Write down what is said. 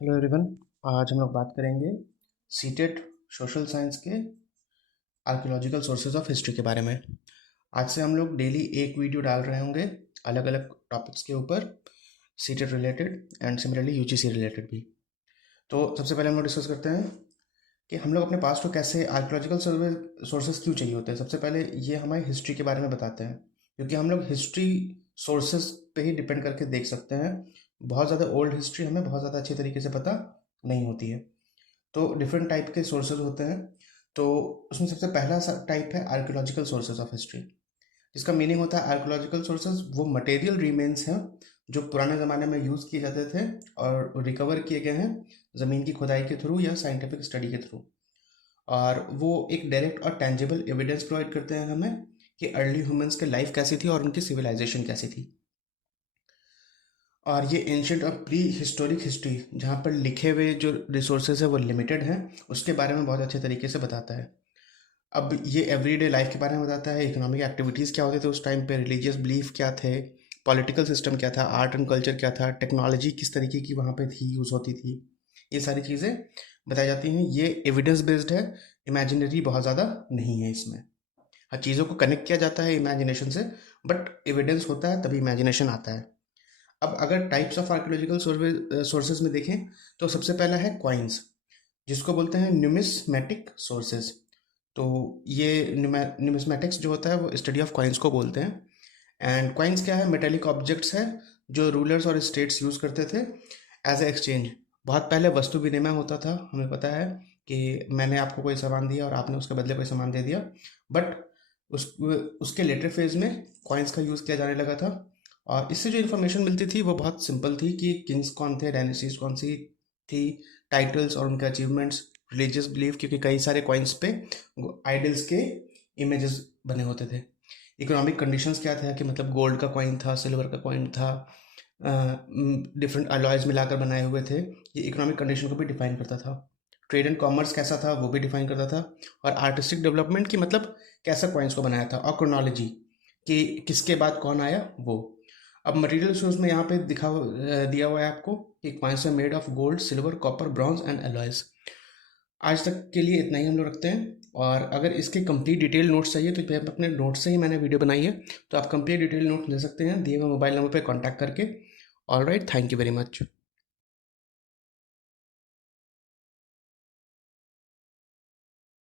Hello everyone. आज हम लोग बात करेंगे सीटेट सोशल साइंस के आर्कियोलॉजिकल सोर्सेज ऑफ हिस्ट्री के बारे में। आज से हम लोग डेली एक वीडियो डाल रहे होंगे अलग अलग टॉपिक्स के ऊपर, CTET related and similarly UGC related भी। तो सबसे पहले हम लोग डिस्कस करते हैं कि हम लोग अपने पास को कैसे आर्कियोलॉजिकल सोर्सेज क्यों चाहिए होते हैं। सबसे पहले ये हमारी हिस्ट्री के बारे में बताते हैं, क्योंकि हम लोग हिस्ट्री सोर्सेज पे ही डिपेंड करके देख सकते हैं। बहुत ज़्यादा ओल्ड हिस्ट्री हमें बहुत ज़्यादा अच्छी तरीके से पता नहीं होती है। तो डिफरेंट टाइप के सोर्सेज होते हैं। तो उसमें सबसे पहला टाइप है आर्कियोलॉजिकल सोर्सेज ऑफ हिस्ट्री, जिसका मीनिंग होता है आर्कियोलॉजिकल सोर्सेज वो मटेरियल रिमेन्स हैं जो पुराने ज़माने में यूज़ किए जाते थे और रिकवर किए गए हैं ज़मीन की खुदाई के थ्रू या साइंटिफिक स्टडी के थ्रू। और वो एक डायरेक्ट और टेंजिबल एविडेंस प्रोवाइड करते हैं हमें कि अर्ली ह्यूमंस के लाइफ कैसी थी और उनकी सिविलाइजेशन कैसी थी। और ये एंशंट और प्री हिस्टोरिक हिस्ट्री, जहाँ पर लिखे हुए जो रिसोर्सेज है वो लिमिटेड हैं, उसके बारे में बहुत अच्छे तरीके से बताता है। अब ये एवरीडे लाइफ के बारे में बताता है, इकोनॉमिक एक्टिविटीज़ क्या होते थे उस टाइम पे, रिलीजियस बिलीफ क्या थे, पॉलिटिकल सिस्टम क्या था, आर्ट एंड कल्चर क्या था, टेक्नोलॉजी किस तरीके की वहाँ पे थी, यूज़ होती थी, ये सारी चीज़ें बताई जाती हैं। ये एविडेंस बेस्ड है, इमेजिनरी बहुत ज़्यादा नहीं है इसमें। हर चीज़ों को कनेक्ट किया जाता है इमेजिनेशन से, बट एविडेंस होता है तभी इमेजिनेशन आता है। अब अगर टाइप्स ऑफ आर्कियोलॉजिकल सोर्सेज में देखें तो सबसे पहला है क्वाइंस, जिसको बोलते हैं न्यूमिस्मेटिक सोर्सेज। तो ये न्यूमिस्मेटिक्स जो होता है वो स्टडी ऑफ कॉइन्स को बोलते हैं। एंड कॉइन्स क्या है, मेटेलिक ऑब्जेक्ट्स है जो रूलर्स और स्टेट्स यूज़ करते थे एज ए एक्सचेंज। बहुत पहले वस्तु विनिमय होता था, हमें पता है कि मैंने आपको कोई सामान दिया और आपने उसके बदले कोई सामान दे दिया। बट उस उसके लेटर फेज में कॉइन्स का यूज़ किया जाने लगा था। और इससे जो इन्फॉर्मेशन मिलती थी वो बहुत सिंपल थी कि किंग्स कौन थे, डायनेस्टीज कौन सी थी, टाइटल्स और उनके अचीवमेंट्स, रिलीजियस बिलीफ, क्योंकि कई सारे कॉइन्स पे आइडल्स के इमेजेस बने होते थे। इकोनॉमिक कंडीशंस क्या था कि मतलब गोल्ड का कॉइन था, सिल्वर का कॉइन था, डिफरेंट अलॉयज मिलाकर बनाए हुए थे। ये इकोनॉमिक कंडीशन को भी डिफाइन करता था। ट्रेड एंड कॉमर्स कैसा था वो भी डिफाइन करता था। और आर्टिस्टिक डेवलपमेंट की मतलब कैसा कॉइन्स को बनाया था, और क्रोनोलॉजी कि किसके बाद कौन आया वो। अब मटेरियल सोर्स में यहाँ पे दिया हुआ है आपको कि coins are made of gold, silver, copper, bronze and alloys. आज तक के लिए इतना ही हम लोग रखते हैं। और अगर इसके कंप्लीट डिटेल नोट्स चाहिए तो मैं अपने नोट्स से ही मैंने वीडियो बनाई है, तो आप कंप्लीट डिटेल नोट्स ले सकते हैं दिए हुए मोबाइल नंबर पर कॉन्टैक्ट करके। All right, thank you very much.